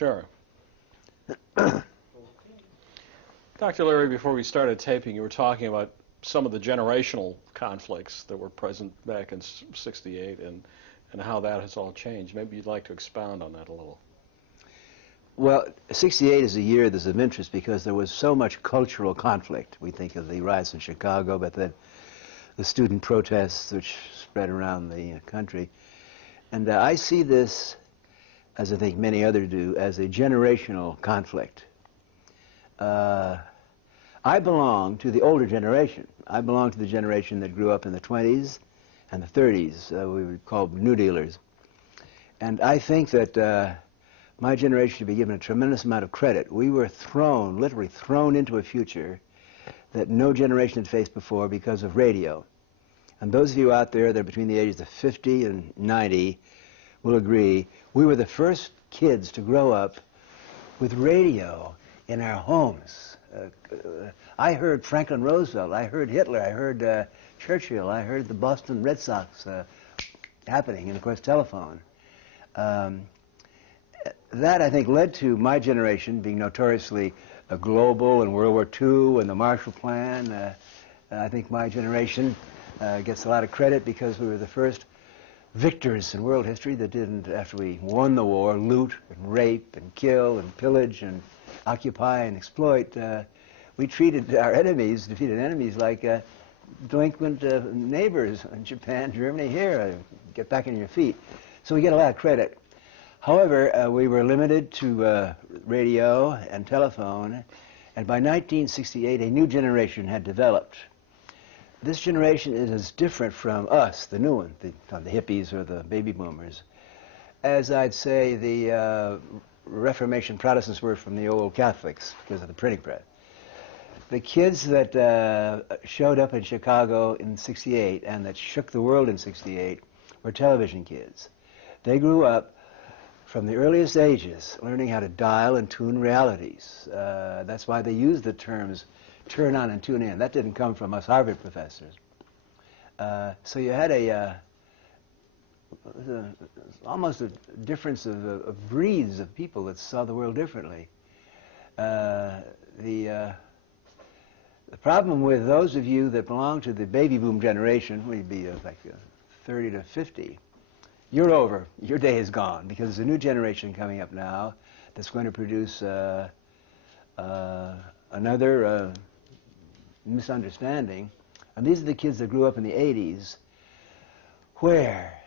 Sure. Dr. Leary, before we started taping, you were talking about some of the generational conflicts that were present back in '68 and how that has all changed. Maybe you'd like to expound on that a little. Well, '68 is a year that's of interest because there was so much cultural conflict. We think of the riots in Chicago, but then the student protests which spread around the country. And I see this, as I think many others do, as a generational conflict. I belong to the older generation. I belong to the generation that grew up in the 20s and the 30s. We were called New Dealers. And I think that my generation should be given a tremendous amount of credit. We were thrown, literally thrown into a future that no generation had faced before because of radio. And those of you out there that are between the ages of 50 and 90 will agree, we were the first kids to grow up with radio in our homes. I heard Franklin Roosevelt, I heard Hitler, I heard Churchill, I heard the Boston Red Sox happening, and of course telephone. That, I think, led to my generation being notoriously global in World War II and the Marshall Plan. I think my generation gets a lot of credit because we were the first victors in world history that didn't, after we won the war, loot and rape and kill and pillage and occupy and exploit. We treated our enemies, defeated enemies, like delinquent neighbors in Japan, Germany, here. Get back on your feet. So we get a lot of credit. However, we were limited to radio and telephone, and by 1968, a new generation had developed. This generation is as different from us, the new one, the hippies or the baby boomers, as I'd say the Reformation Protestants were from the old Catholics because of the printing press. The kids that showed up in Chicago in '68 and that shook the world in '68 were television kids. They grew up from the earliest ages learning how to dial and tune realities. That's why they use the terms turn on and tune in. That didn't come from us Harvard professors. So you had almost a difference of breeds of people that saw the world differently. The problem with those of you that belong to the baby boom generation, we'd be like 30 to 50, you're over. Your day is gone because there's a new generation coming up now that's going to produce another misunderstanding. And these are the kids that grew up in the '80s where,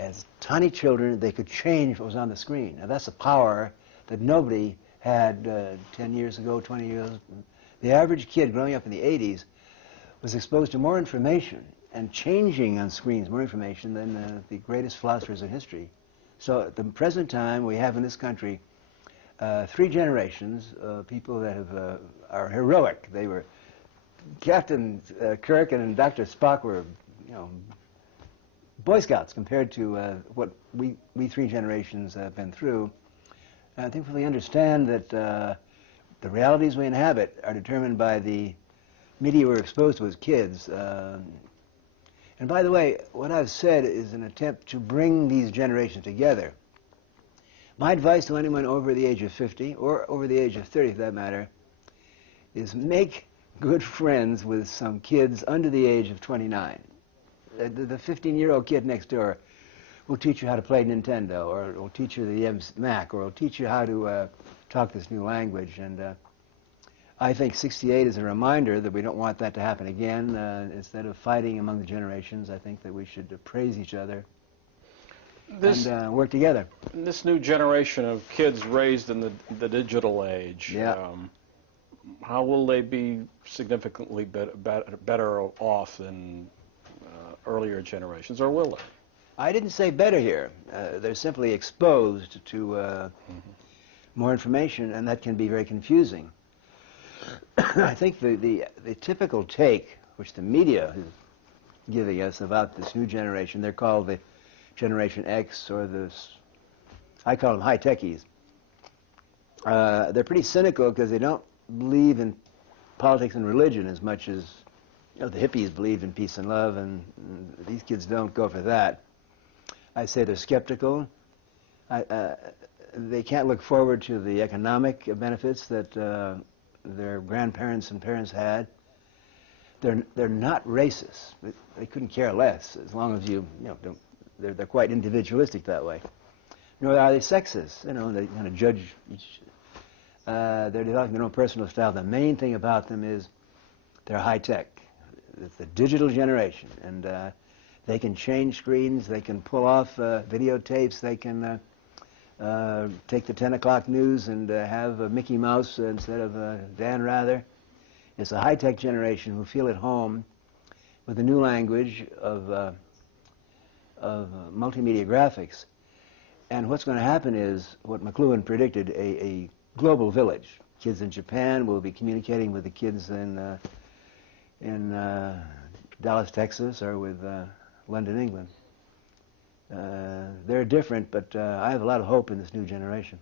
as tiny children, they could change what was on the screen. Now that's a power that nobody had 10 years ago, 20 years. The average kid growing up in the '80s was exposed to more information and changing on screens more information than the greatest philosophers in history. So at the present time, we have in this country 3 generations of people that have, are heroic. They were, Captain Kirk and Dr. Spock were, you know, Boy Scouts compared to what we 3 generations have been through. And I think if we understand that the realities we inhabit are determined by the media we're exposed to as kids. And by the way, what I've said is an attempt to bring these generations together. My advice to anyone over the age of 50, or over the age of 30 for that matter, is make good friends with some kids under the age of 29. The 15-year-old kid next door will teach you how to play Nintendo, or will teach you the Mac, or will teach you how to talk this new language. And I think '68 is a reminder that we don't want that to happen again. Instead of fighting among the generations, I think that we should praise each other and work together. This new generation of kids raised in the digital age, yeah. How will they be significantly better off than earlier generations, or will they? I didn't say better here. They're simply exposed to more information, and that can be very confusing. I think the typical take, which the media is giving us about this new generation, they're called the Generation X, or I call them high techies. They're pretty cynical because they don't believe in politics and religion as much as, you know, the hippies believed in peace and love, and these kids don't go for that. I say they're skeptical. they can't look forward to the economic benefits that their grandparents and parents had. They're not racist. They couldn't care less as long as you know don't. They're quite individualistic that way. Nor are they sexist. You know, they kind of judge each. They're developing their own personal style. The main thing about them is they're high tech. It's the digital generation, and they can change screens. They can pull off videotapes. They can take the 10 o'clock news and have Mickey Mouse instead of Dan Rather. It's a high tech generation who feel at home with the new language of multimedia graphics. And what's going to happen is what McLuhan predicted: a global village. Kids in Japan will be communicating with the kids in Dallas, Texas, or with London, England. They're different, but I have a lot of hope in this new generation.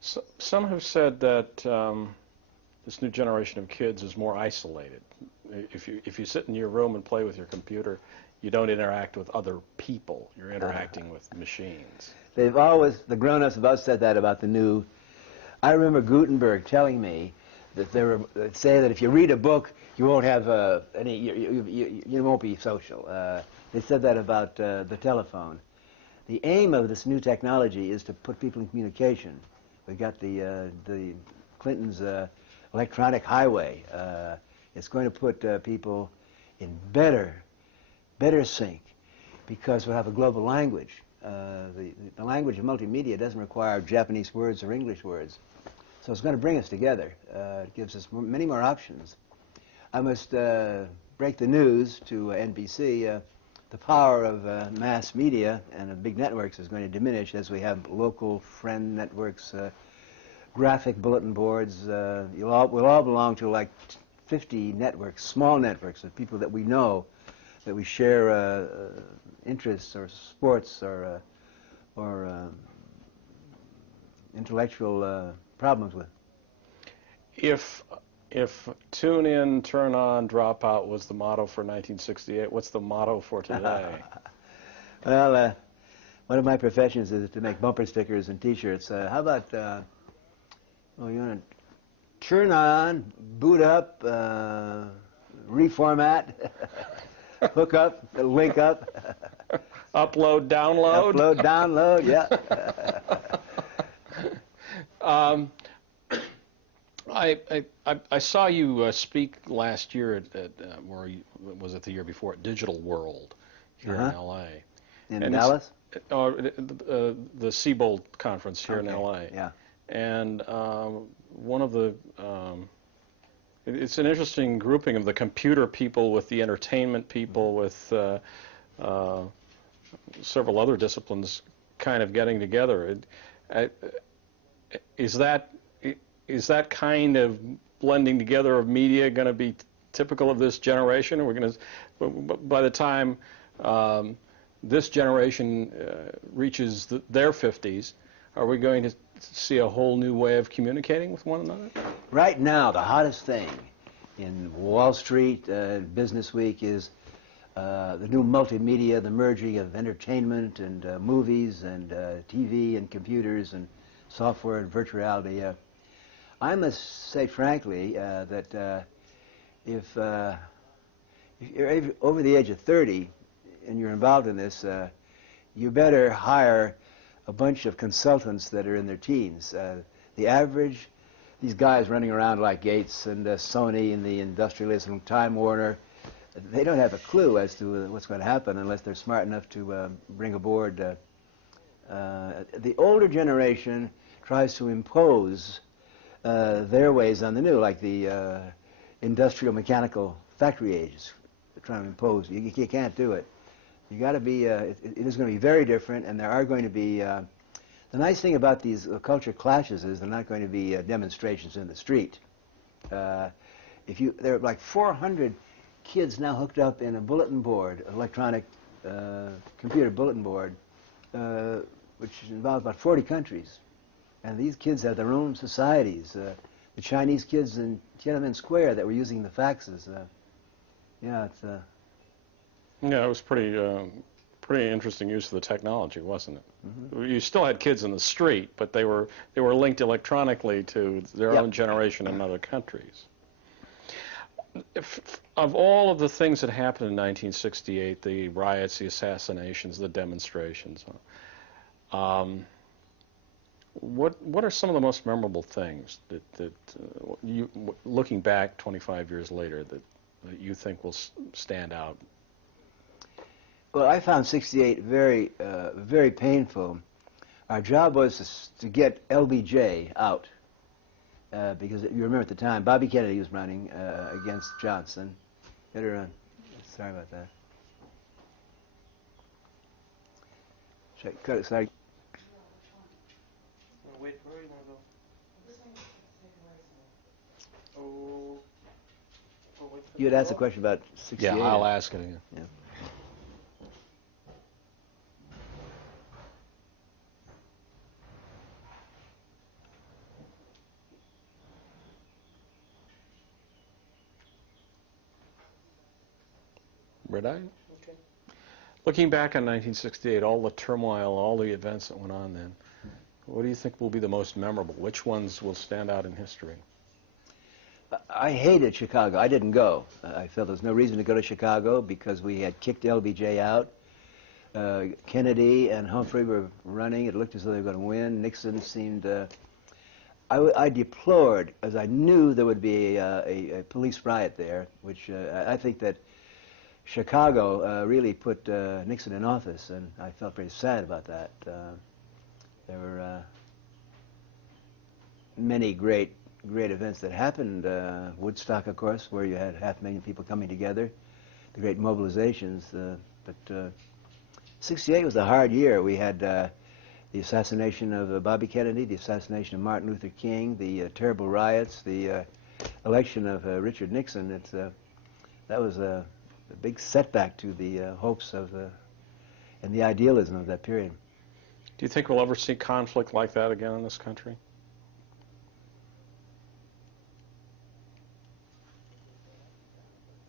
So, some have said that this new generation of kids is more isolated. If you sit in your room and play with your computer, you don't interact with other people. You're interacting with machines. The grown-ups have always said that about the new. I remember Gutenberg telling me that they'd say that if you read a book, you won't have any. You won't be social. They said that about the telephone. The aim of this new technology is to put people in communication. We got the Clinton's electronic highway. It's going to put people in better sync because we'll have a global language. The language of multimedia doesn't require Japanese words or English words. So it's going to bring us together. It gives us many more options. I must break the news to NBC. The power of mass media and of big networks is going to diminish as we have local friend networks, graphic bulletin boards. We'll all belong to like 50 networks, small networks of people that we know, that we share interests or sports or intellectual problems with. If tune in, turn on, drop out was the motto for 1968, what's the motto for today? Well, one of my professions is to make bumper stickers and T-shirts. How about, you want to turn on, boot up, reformat, hook up, link up. Upload, download? Upload, download, yeah. I saw you speak last year at was it the year before, at Digital World here in L.A. In Dallas? The Siebold Conference here in L.A. Yeah. And one of the, it's an interesting grouping of the computer people with the entertainment people with several other disciplines kind of getting together. Is that kind of blending together of media going to be typical of this generation? Or we're going to, by the time this generation reaches their 50s, are we going to see a whole new way of communicating with one another? Right now, the hottest thing in Wall Street, Business Week, is the new multimedia, the merging of entertainment and movies and TV and computers and software and virtual reality. I must say frankly that if you're over the age of 30 and you're involved in this, you better hire a bunch of consultants that are in their teens. The average, these guys running around like Gates and Sony and the industrialists and Time Warner, they don't have a clue as to what's going to happen unless they're smart enough to bring aboard. The older generation tries to impose their ways on the new, like the industrial mechanical factory ages. They're trying to impose. You can't do it. You got to be. It is going to be very different, and there are going to be. The nice thing about these culture clashes is they're not going to be demonstrations in the street. There are like 400 kids now hooked up in a bulletin board, electronic computer bulletin board, which involves about 40 countries. And these kids have their own societies. The Chinese kids in Tiananmen Square that were using the faxes. Yeah, it's. Yeah, it was pretty interesting use of the technology, wasn't it? Mm-hmm. You still had kids in the street, but they were linked electronically to their own generation in other countries. Of all of the things that happened in 1968, the riots, the assassinations, the demonstrations, what are some of the most memorable things that you, looking back 25 years later, that you think will stand out? Well, I found '68 very, very painful. Our job was to get LBJ out, because you remember at the time, Bobby Kennedy was running against Johnson. Better run. Sorry about that. Cut it. Sorry. Wait, where are you gonna go? Oh, wait for You had asked a question about '68. Yeah, I'll ask it again. Yeah. Red Eye? Okay. Looking back on 1968, all the turmoil, all the events that went on then, what do you think will be the most memorable? Which ones will stand out in history? I hated Chicago. I didn't go. I felt there was no reason to go to Chicago because we had kicked LBJ out. Kennedy and Humphrey were running. It looked as though they were going to win. Nixon seemed... I deplored, as I knew there would be a police riot there, which I think that Chicago really put Nixon in office, and I felt very sad about that. There were many great events that happened. Woodstock, of course, where you had 500,000 people coming together, the great mobilizations. But '68 was a hard year. We had the assassination of Bobby Kennedy, the assassination of Martin Luther King, the terrible riots, the election of Richard Nixon. That was a big setback to the hopes of and the idealism of that period. Do you think we'll ever see conflict like that again in this country?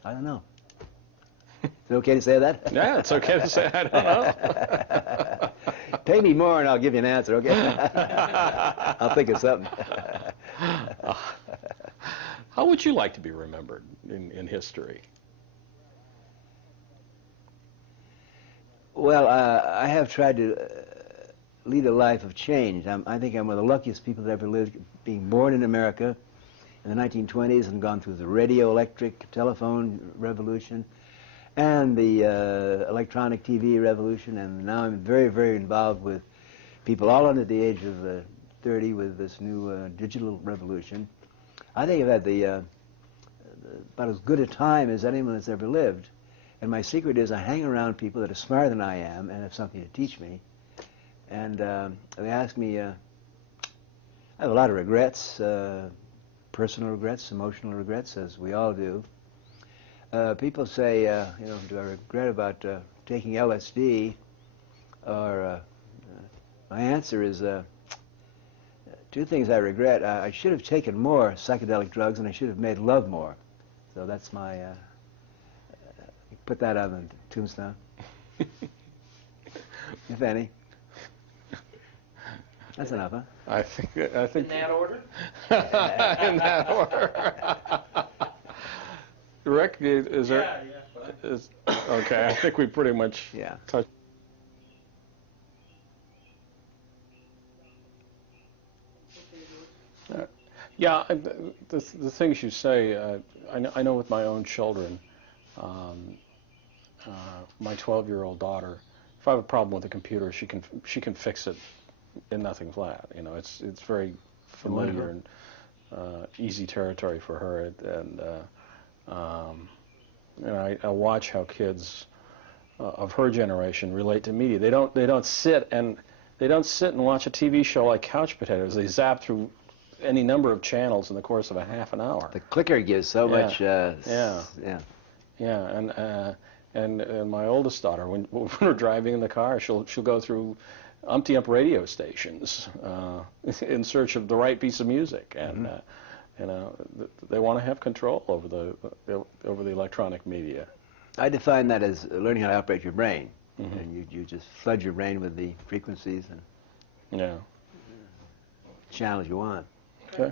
I don't know. Is it okay to say that? Yeah, it's okay to say I don't know. Pay me more and I'll give you an answer, okay? I'll think of something. How would you like to be remembered in history? Well, I have tried to lead a life of change. I think I'm one of the luckiest people that ever lived, being born in America in the 1920s and gone through the radio, electric, telephone revolution and the electronic TV revolution, and now I'm very, very involved with people all under the age of 30 with this new digital revolution. I think I've had about as good a time as anyone that's ever lived. And my secret is I hang around people that are smarter than I am and have something to teach me. And they ask me, I have a lot of regrets, personal regrets, emotional regrets, as we all do. People say, do I regret about taking LSD? Or my answer is two things I regret. I should have taken more psychedelic drugs and I should have made love more. So that's my... put that on the tombstone, if any. That's enough, huh? I think In that order? in that order. Rick, is there? Yeah. Okay, I think we pretty much touched. Yeah, the things you say, I know with my own children. My 12-year-old daughter, if I have a problem with a computer, she can fix it in nothing flat. You know, it's very familiar and easy territory for her. And I watch how kids of her generation relate to media. They don't sit and watch a TV show like Couch Potatoes. They zap through any number of channels in the course of a half an hour. The clicker gives so much. And my oldest daughter, when we're driving in the car, she'll go through umpty-ump radio stations in search of the right piece of music, and they want to have control over the electronic media. I define that as learning how to operate your brain. and you just flood your brain with the frequencies and Yeah. channels you want. Okay.